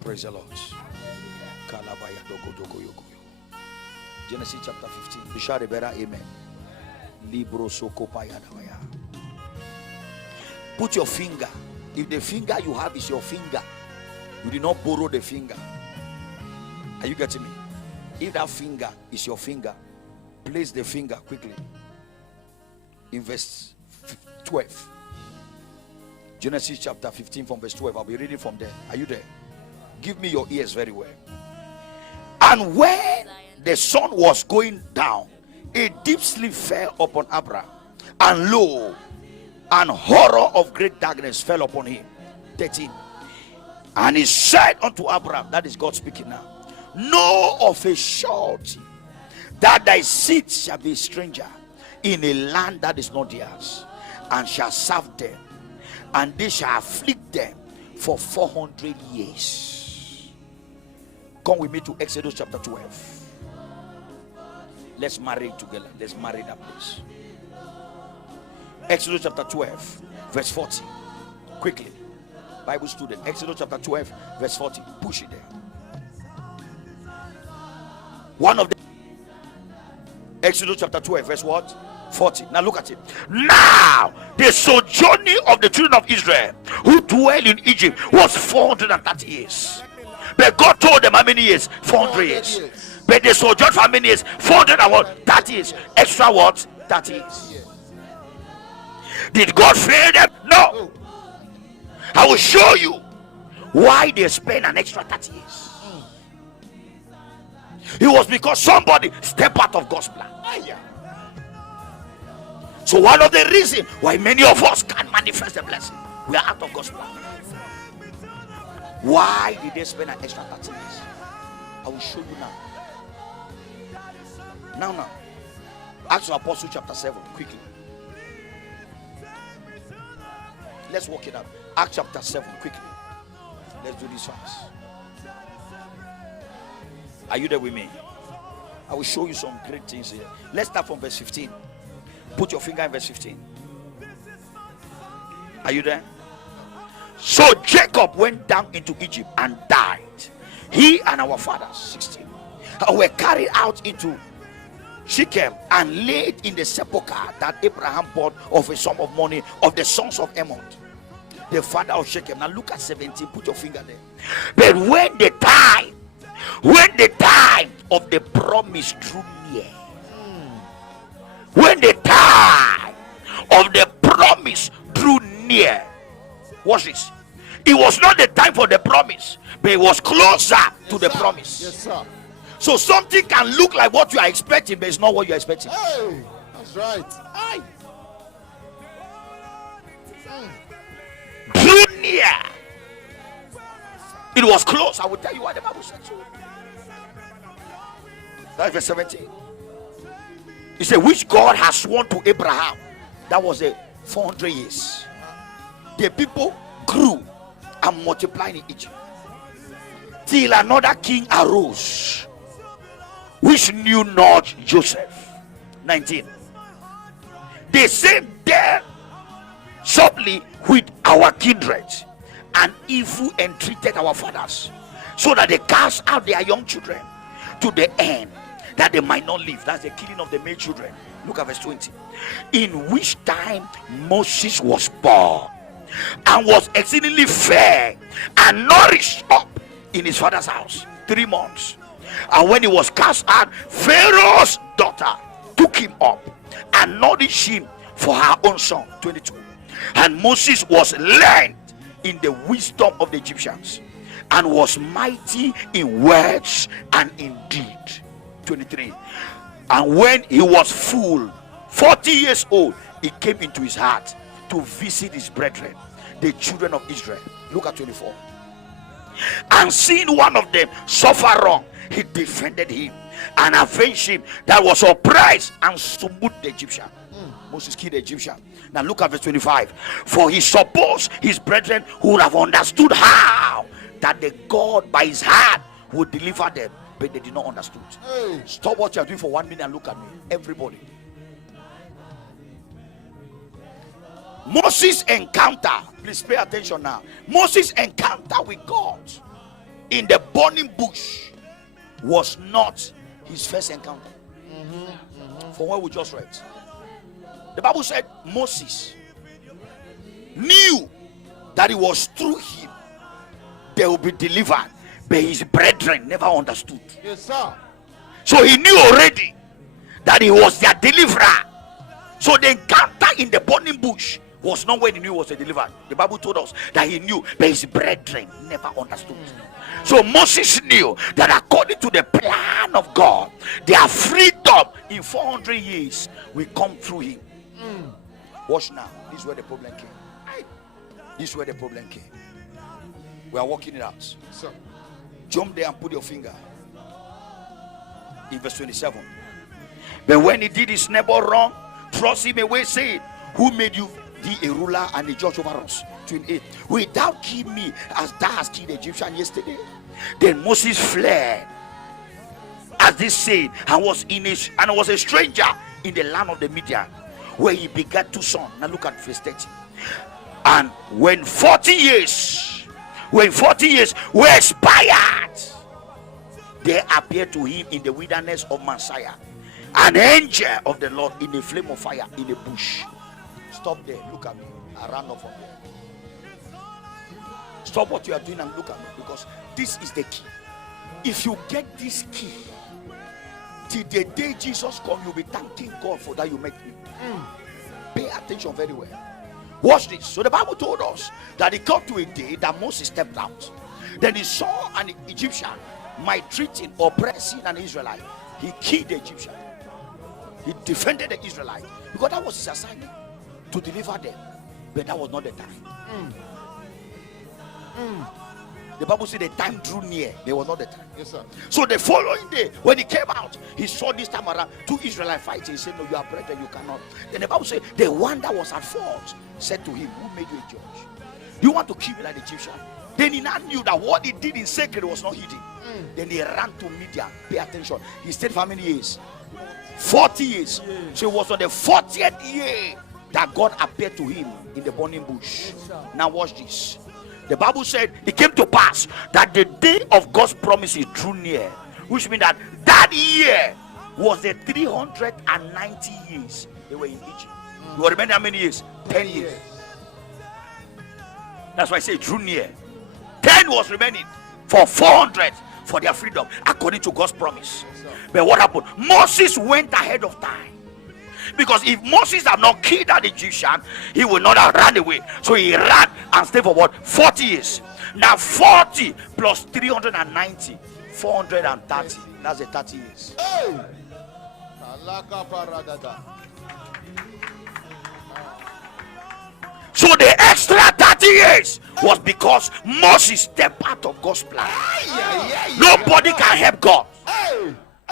Praise the Lord. Genesis chapter 15. You shout a better amen. Put your finger. If the finger you have is your finger, you did not borrow the finger. Are you getting me? If that finger is your finger, place the finger quickly in verse 12. Genesis chapter 15 from verse 12. I'll be reading from there. Are you there? Give me your ears very well. And when the sun was going down, a deep sleep fell upon Abraham, and lo, an horror of great darkness fell upon him. 13. And he said unto Abraham, that is God speaking now, know of a surety that thy seed shall be a stranger in a land that is not theirs, and shall serve them, and they shall afflict them for 400 years. Come with me to Exodus chapter 12. Let's marry it together. Let's marry that place. Exodus chapter 12, verse 40. Quickly. Bible student. Exodus chapter 12, verse 40. Push it there. One of the Exodus chapter 12, verse what? 40. Now look at it. Now the sojourning of the children of Israel who dwell in Egypt was 430 years. But God told them how many years? 400 years. But they sojourned for how many years? 430 years. Extra what? 30 years. Did God fail them? No. I will show you why they spent an extra 30 years. It was because somebody stepped out of God's plan. So one of the reasons why many of us can't manifest the blessing, we are out of God's plan. Why did they spend an extra 30 years? I will show you now. Now. Acts of Apostles chapter 7, quickly. Let's work it out. Acts chapter 7, quickly. Let's do this fast. Are you there with me? I will show you some great things here. Let's start from verse 15. Put your finger in verse 15. Are you there? So Jacob went down into Egypt and died, he and our fathers. 16. And were carried out into Shechem and laid in the sepulchre that Abraham bought of a sum of money of the sons of Ammon, the father of Shechem. Now look at 17. Put your finger there. But when the time of the promise drew near, when the time of the promise drew near, watch this. It was not the time for the promise, but it was closer to the promise. Yes, sir. So something can look like what you are expecting, but it's not what you are expecting. Hey, that's right. Aye. Drew near. It was close. I will tell you what the Bible said. That's verse 17. He said, which God has sworn to Abraham. That was a 400 years. The people grew and multiplied in Egypt, till another king arose, which knew not Joseph. 19. They said there shortly with our kindred, and evil entreated our fathers, so that they cast out their young children to the end, that they might not live. That's the killing of the male children. Look at verse 20. In which time Moses was born, and was exceedingly fair, and nourished up in his father's house 3 months. And when he was cast out, Pharaoh's daughter took him up and nourished him for her own son. 22. And Moses was learned in the wisdom of the Egyptians, and was mighty in words and in deed. 23. And when he was full 40 years old, it came into his heart to visit his brethren, the children of Israel. Look at 24. And seeing one of them suffer wrong, he defended him and avenged him that was oppressed, and smote the Egyptian. Moses killed the Egyptian. Now look at verse 25. For he supposed his brethren would have understood how that the God by his hand would deliver them, but they did not understand. Hey. Stop what you are doing for 1 minute and look at me, everybody. Moses' encounter, please pay attention now. Moses' encounter with God in the burning bush was not his first encounter. From what we just read, the Bible said Moses knew that it was through him they will be delivered, but his brethren never understood. Yes, sir. So he knew already that he was their deliverer. So the encounter in the burning bush was not when he knew he was a deliverer. The Bible told us that he knew, but his brethren never understood. So Moses knew that according to the plan of God, their freedom in 400 years will come through him. Watch now. This is where the problem came. This is where the problem came. We are working it out. So, jump there and put your finger in verse 27. But when he did his neighbor wrong, thrust him away, saying, who made you thee a ruler and a judge over us? 28. Wilt thou kill me as thou hast killed the Egyptian yesterday? Then Moses fled, as this said, and was a stranger in the land of the Midian, where he begat 2 sons. Now look at verse 30. And when 40 years were expired, there appeared to him in the wilderness of Messiah an angel of the Lord in a flame of fire in a bush. Stop there. Look at me. I ran off from there. Stop what you are doing and look at me, because this is the key. If you get this key, till the day Jesus comes, you'll be thanking God for that you met me. Pay attention very well. Watch this. So the Bible told us that it come to a day that Moses stepped out. Then he saw an Egyptian maltreating, oppressing an Israelite. He killed the Egyptian. He defended the Israelite, because that was his assignment, to deliver them. But that was not the time. The Bible said the time drew near. There was not the time. yes, sir. So the following day, when he came out, he saw this time around 2 Israelites fighting. He said, no, you are brethren, you cannot. Then the Bible said the one that was at fault said to him, who made you a judge? You want to kill me like the Egyptian? Then he now knew that what he did in secret was not hidden. Then he ran to Midian. Pay attention. He stayed for how many years? 40 years. So it was on the 40th year that God appeared to him in the burning bush. Now watch this. The Bible said it came to pass that the day of God's promises drew near, which means that that year was the 390 years they were in Egypt. You remember how many years? 10 years. That's why I say drew near. 10 was remaining for 400 for their freedom, according to God's promise. But what happened? Moses went ahead of time. Because if Moses had not killed that Egyptian, he would not have run away. So he ran and stayed for what? 40 years. Now 40 plus 390, 430. That's the 30 years. Hey! So the extra 30 years was because Moses stepped out of God's plan. Nobody can help God.